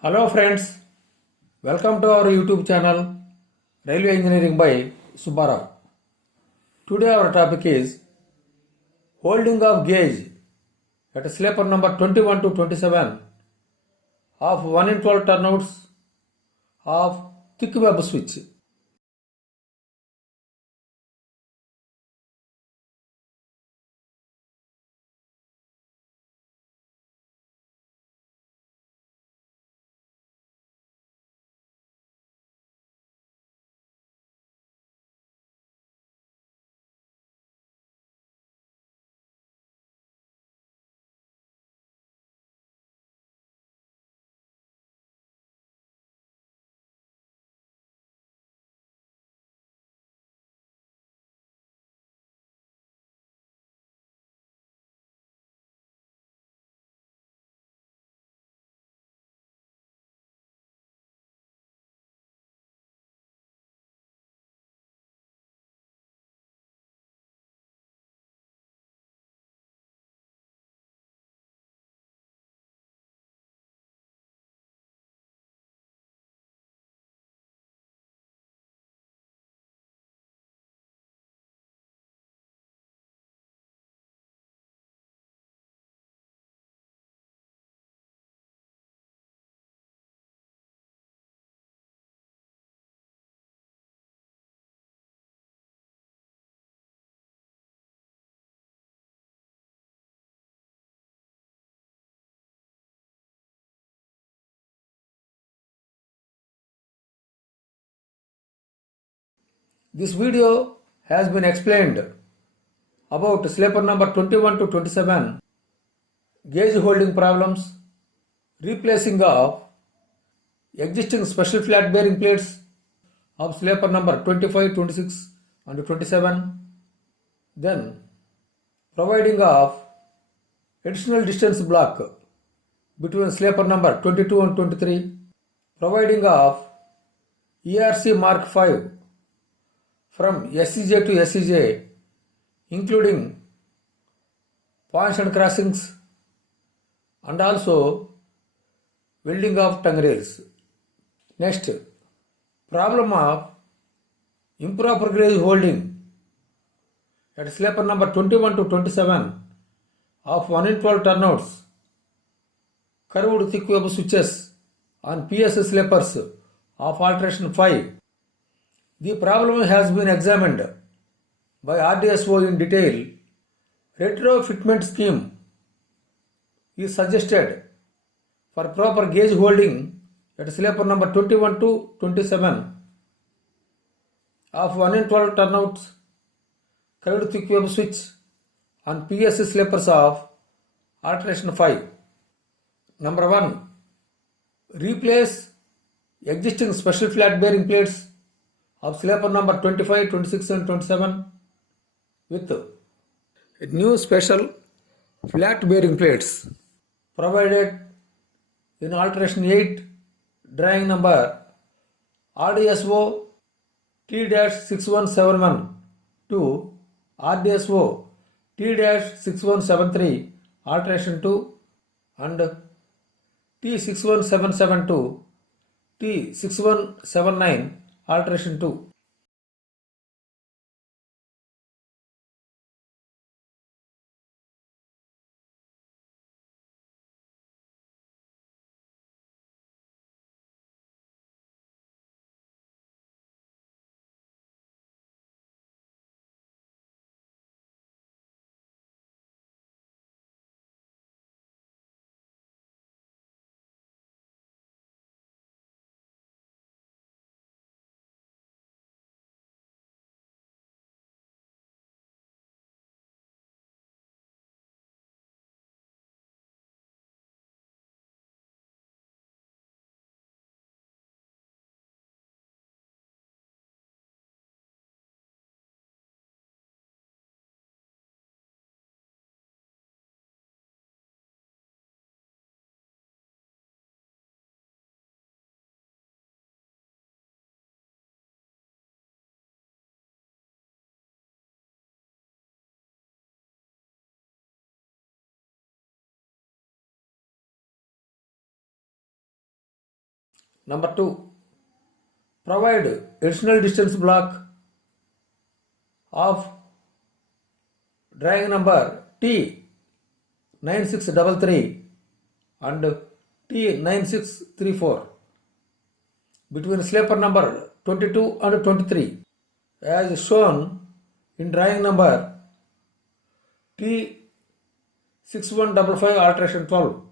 Hello friends, welcome to our YouTube channel Railway Engineering by Subbarao. Today our topic is holding of gauge at sleeper number 21 to 27 of 1 in 12 turnouts of thick web switch. This video has been explained about sleeper number 21 to 27 gauge holding problems, replacing of existing special flat bearing plates of sleeper number 25, 26 and 27, then providing of additional distance block between sleeper number 22 and 23, providing of ERC Mk-V from SEJ to SEJ, including points and crossings, and also welding of tongue rails. Next, problem of improper gauge holding at sleeper number 21 to 27 of 1 in 12 turnouts, curved thick web switches on PS sleepers of alteration 5. The problem has been examined by RDSO in detail. Retro fitment scheme is suggested for proper gauge holding at sleeper number 21 to 27 of 1 in 12 turnouts, curved thick web switch on PS sleepers of alteration 5. Number 1. Replace existing special flat bearing plates of sleeper number 25, 26 and 27 with new special flat bearing plates provided in alteration 8, drawing number RDSO T-6171 to RDSO T-6173 alteration 2 and T6177 to T6179 alteration 2. Number 2, provide additional distance block of drawing number T9633 and T9634 between sleeper number 22 and 23 as shown in drawing number T6155 alteration 12.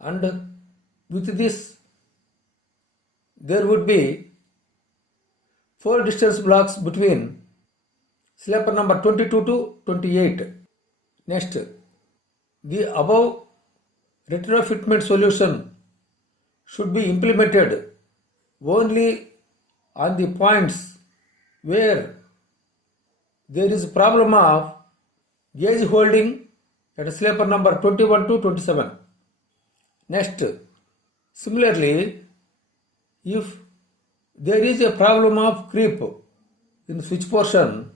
And with this there would be 4 distance blocks between sleeper number 22 to 28. Next, the above retrofitment solution should be implemented only on the points where there is a problem of gauge holding at sleeper number 21 to 27. Next, similarly, if there is a problem of creep in switch portion,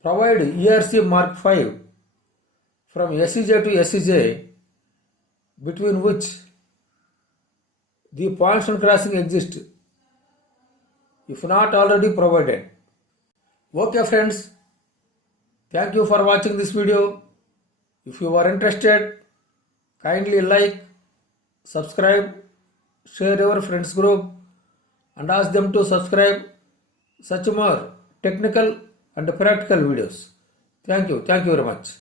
provide ERC Mk-V from SEJ to SEJ between which the points on crossing exist, if not already provided. Okay friends, thank you for watching this video. If you are interested, kindly like, subscribe, share your friends group and ask them to subscribe such more technical and practical videos. Thank you very much.